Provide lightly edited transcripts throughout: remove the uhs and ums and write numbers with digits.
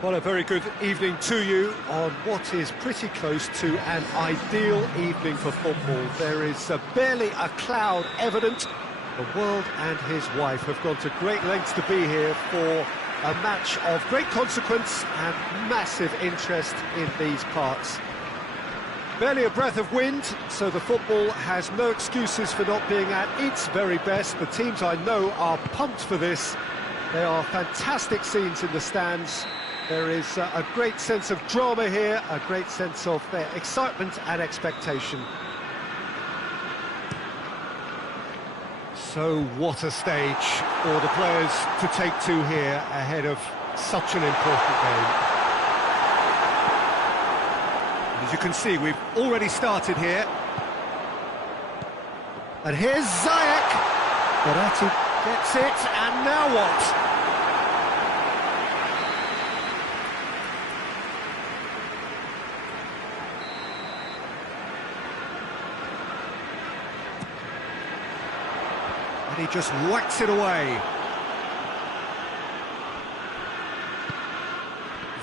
Well, a very good evening to you on what is pretty close to an ideal evening for football. There is barely a cloud evident. The world and his wife have gone to great lengths to be here for a match of great consequence and massive interest in these parts. Barely a breath of wind, so the football has no excuses for not being at its very best. The teams I know are pumped for this. There are fantastic scenes in the stands. There is a great sense of drama here, a great sense of excitement and expectation. So what a stage for the players to take to here ahead of such an important game. As you can see, we've already started here. And here's Ziyech. Verratti gets it, and now what? He just whacks it away.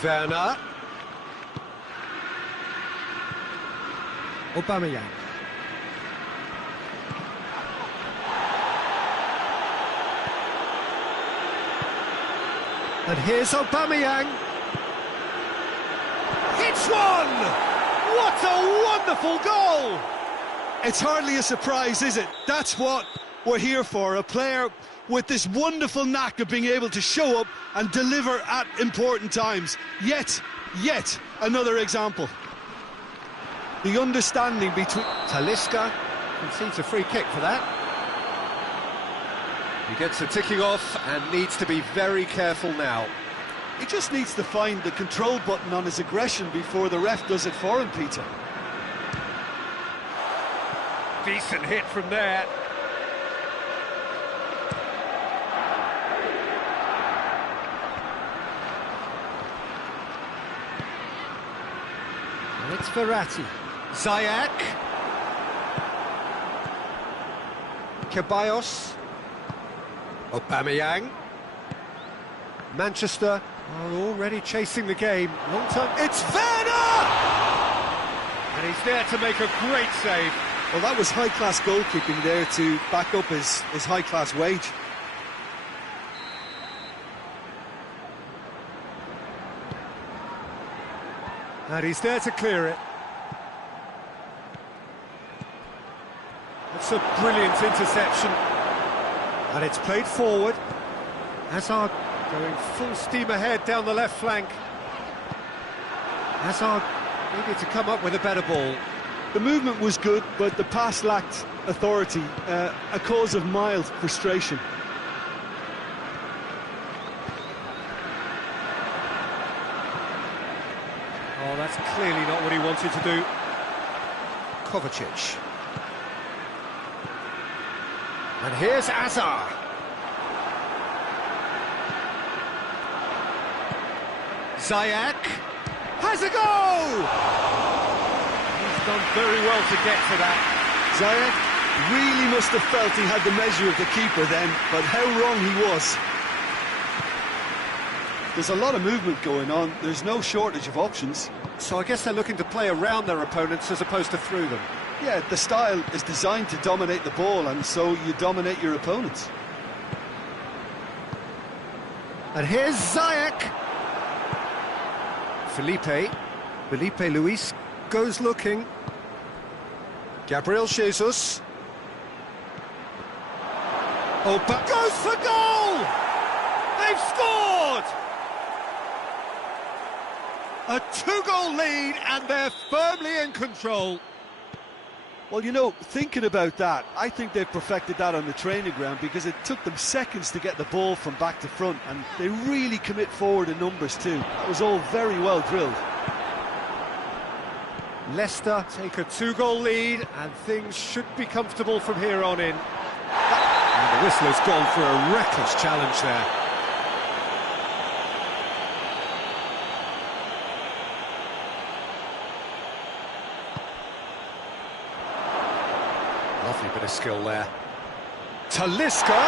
Werner. Aubameyang. And here's Aubameyang. It's one! What a wonderful goal! It's hardly a surprise, is it? That's what we're here for, a player with this wonderful knack of being able to show up and deliver at important times. Yet another example. The understanding between... Talisca concedes a free kick for that. He gets the ticking off and needs to be very careful now. He just needs to find the control button on his aggression before the ref does it for him, Peter. Decent hit from there. And it's Verratti. Ziyech. Ceballos. Aubameyang. Manchester are already chasing the game. Long time. It's Werner! And he's there to make a great save. Well, that was high-class goalkeeping there to back up his high-class wage. And he's there to clear it. That's a brilliant interception. And it's played forward. Hazard going full steam ahead down the left flank. Hazard needed to come up with a better ball. The movement was good, but the pass lacked authority, a cause of mild frustration. Oh, that's clearly not what he wanted to do. Kovacic. And here's Hazard. Ziyech has a go! He's done very well to get to that. Ziyech really must have felt he had the measure of the keeper then, but how wrong he was. There's a lot of movement going on, there's no shortage of options. So I guess they're looking to play around their opponents as opposed to through them. Yeah, the style is designed to dominate the ball, and so you dominate your opponents. And here's Ziyech. Felipe Luis goes looking. Gabriel Jesus. Goes for goal! They've scored! A two-goal lead, and they're firmly in control. Well, you know, thinking about that, I think they've perfected that on the training ground because it took them seconds to get the ball from back to front, and they really commit forward in numbers too. That was all very well drilled. Leicester take a two-goal lead, and things should be comfortable from here on in. And the whistle has gone for a reckless challenge there. Lovely bit of skill there. Talisca!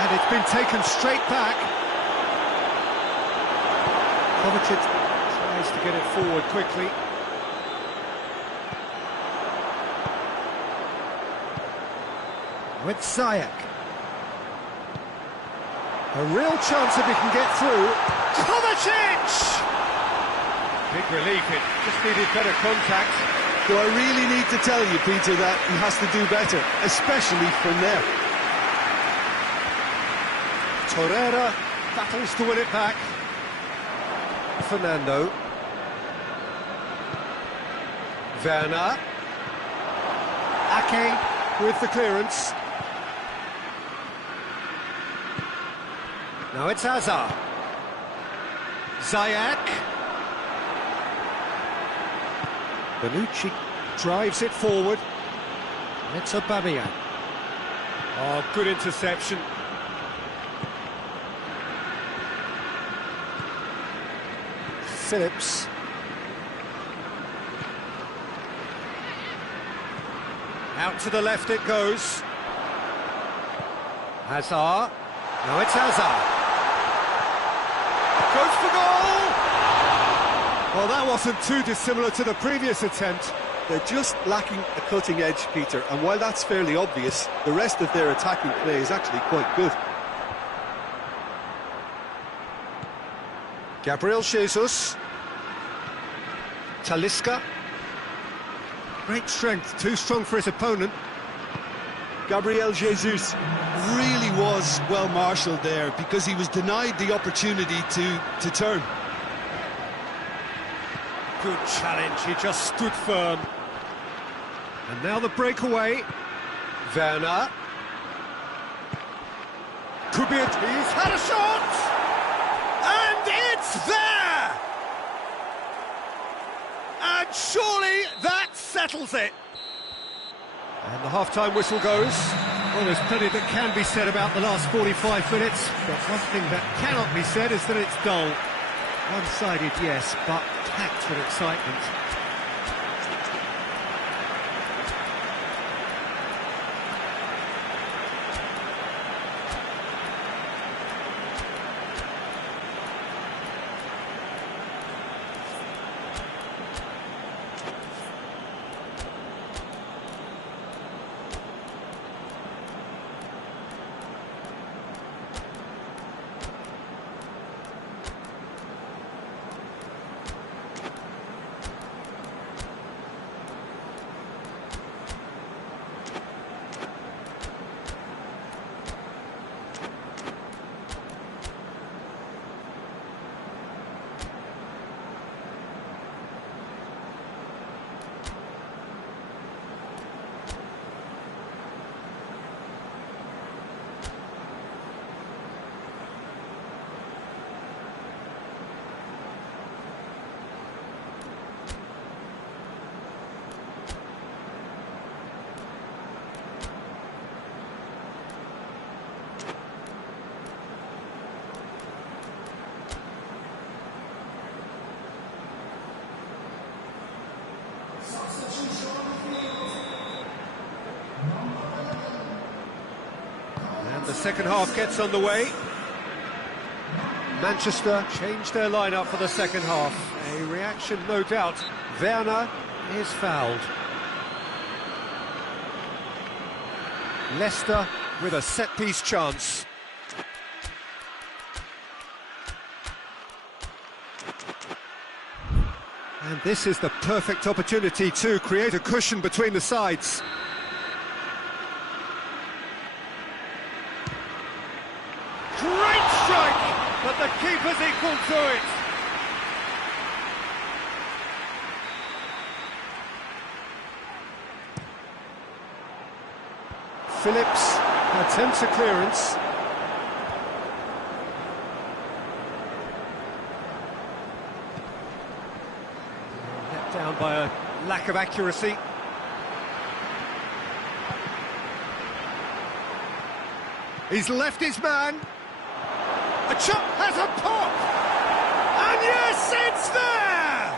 And it's been taken straight back. Kovacic tries to get it forward quickly. With Ziyech. A real chance if he can get through. Kovacic! Big relief, it just needed better contact. Do I really need to tell you, Peter, that he has to do better, especially from there? Torreira battles to win it back. Fernando. Werner. Ake with the clearance. Now it's Hazard. Ziyech. Bonucci drives it forward. It's Aubameyang. Oh, good interception. Phillips. Out to the left it goes. Hazard. Now it's Hazard. Goes for goal! Well, that wasn't too dissimilar to the previous attempt. They're just lacking a cutting edge, Peter, and while that's fairly obvious, the rest of their attacking play is actually quite good. Gabriel Jesus. Talisca. Great strength, too strong for his opponent. Gabriel Jesus really was well marshalled there because he was denied the opportunity to turn. Good challenge, he just stood firm. And now the breakaway. Werner. Could be he's had a shot! And it's there! And surely that settles it. And the half-time whistle goes. Well, there's plenty that can be said about the last 45 minutes, but one thing that cannot be said is that it's dull. One-sided, yes, but packed with excitement. And the second half gets underway. Manchester changed their lineup for the second half. A reaction, no doubt. Werner is fouled. Leicester with a set-piece chance. And this is the perfect opportunity to create a cushion between the sides. Great strike, but the keeper's equal to it. Phillips attempts a clearance. Let down by a lack of accuracy. He's left his man. A chop has a pop! And yes, it's there!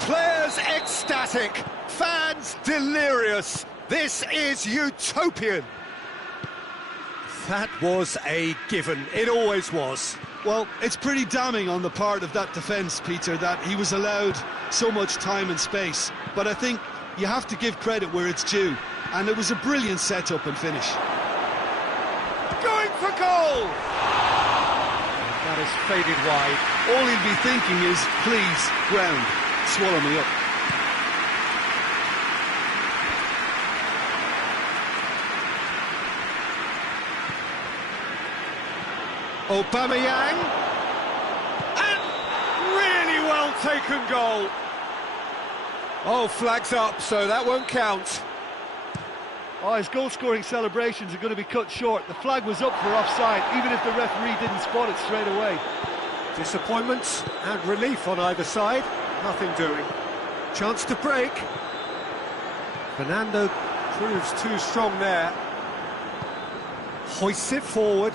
Players ecstatic, fans delirious. This is utopian. That was a given, it always was. Well, it's pretty damning on the part of that defence, Peter, that he was allowed so much time and space. But I think you have to give credit where it's due, and it was a brilliant set-up and finish. Going for goal! And that is faded wide. All he'll be thinking is, please, ground, swallow me up. Aubameyang, and really well taken goal. Oh, flags up, so that won't count. Oh, his goal-scoring celebrations are going to be cut short. The flag was up for offside, even if the referee didn't spot it straight away. Disappointment and relief on either side, nothing doing. Chance to break. Fernando proves too strong there. Hoists it forward.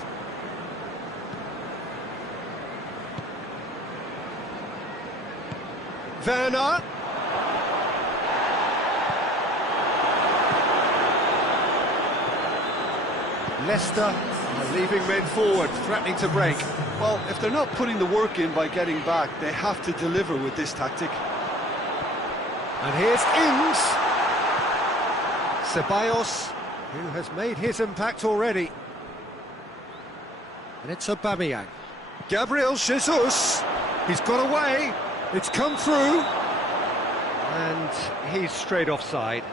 Werner. Leicester are leaving men forward, threatening to break. Well, if they're not putting the work in by getting back, they have to deliver with this tactic. And here's Ings. Ceballos, who has made his impact already. And it's Aubameyang. Gabriel Jesus. He's got away. It's come through. And he's straight offside.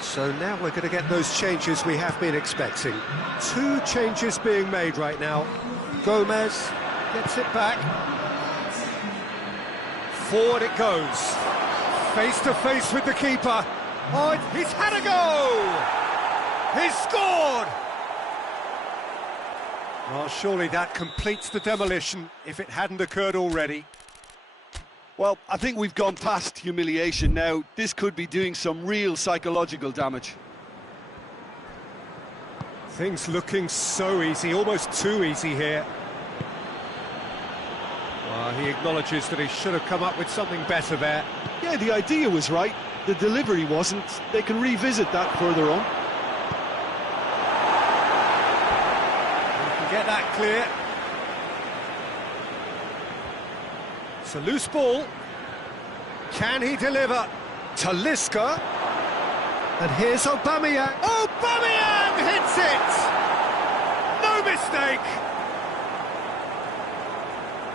So now we're going to get those changes we have been expecting. 2 changes being made right now. Gomez gets it back. Forward it goes. Face to face with the keeper. Oh, he's had a go! He's scored! Well, surely that completes the demolition if it hadn't occurred already. Well, I think we've gone past humiliation now. This could be doing some real psychological damage. Things looking so easy, almost too easy here. Well, he acknowledges that he should have come up with something better there. Yeah, the idea was right. The delivery wasn't. They can revisit that further on. He can get that clear. It's a loose ball. Can he deliver? Talisca. And here's Aubameyang. Aubameyang hits it! No mistake!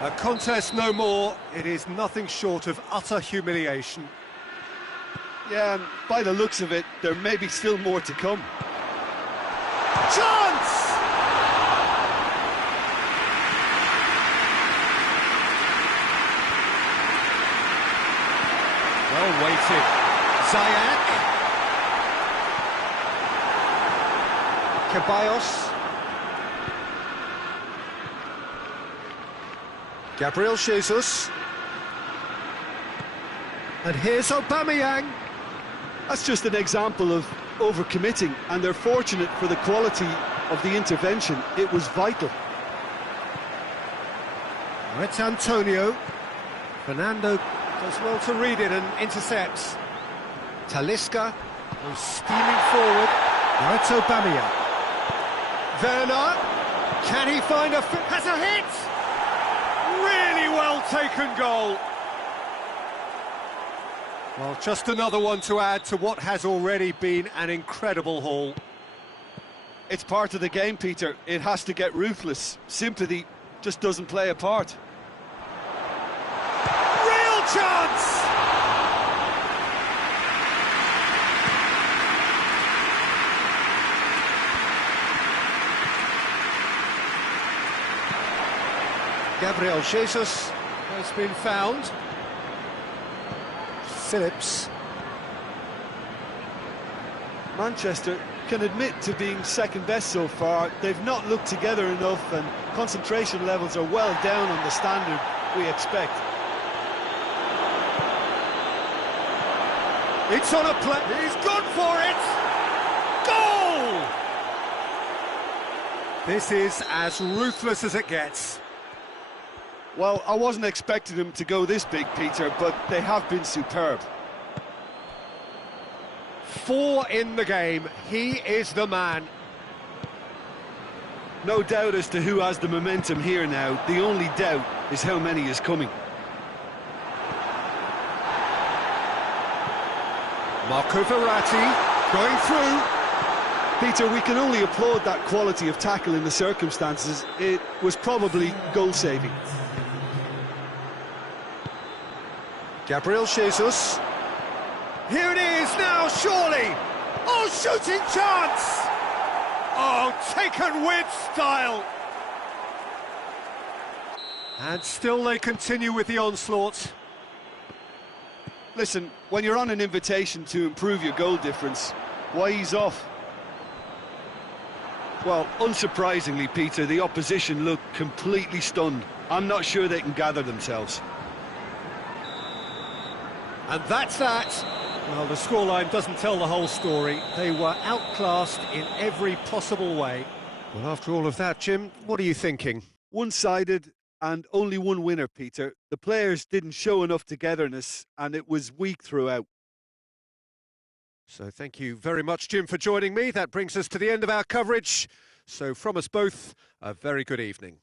A contest no more. It is nothing short of utter humiliation. Yeah, and by the looks of it, there may be still more to come. Chance! Well weighted. Ziyech. Ceballos. Gabriel Jesus. And here's Aubameyang. That's just an example of overcommitting, and they're fortunate for the quality of the intervention. It was vital. It's Antonio. Fernando does well to read it and intercepts. Talisca goes steaming forward. Now it's Aubameyang. Werner, can he find has a hit? Really well taken goal. Well, just another one to add to what has already been an incredible haul. It's part of the game, Peter. It has to get ruthless. Sympathy just doesn't play a part. Real chance! Gabriel Jesus has been found. Phillips. Manchester can admit to being second best so far. They've not looked together enough, and concentration levels are well down on the standard we expect. It's on a play. He's gone for it. Goal! This is as ruthless as it gets. Well, I wasn't expecting them to go this big, Peter, but they have been superb. 4 in the game. He is the man. No doubt as to who has the momentum here now. The only doubt is how many is coming. Marco Verratti going through. Peter, we can only applaud that quality of tackle in the circumstances. It was probably goal-saving. Gabriel Jesus. Here it is now, surely. Oh, shooting chance. Oh, taken with style. And still they continue with the onslaught. Listen, when you're on an invitation to improve your goal difference, why ease off? Well, unsurprisingly, Peter, the opposition look completely stunned. I'm not sure they can gather themselves. And that's that. Well, the scoreline doesn't tell the whole story. They were outclassed in every possible way. Well, after all of that, Jim, what are you thinking? One-sided and only one winner, Peter. The players didn't show enough togetherness, and it was weak throughout. So thank you very much, Jim, for joining me. That brings us to the end of our coverage. So from us both, a very good evening.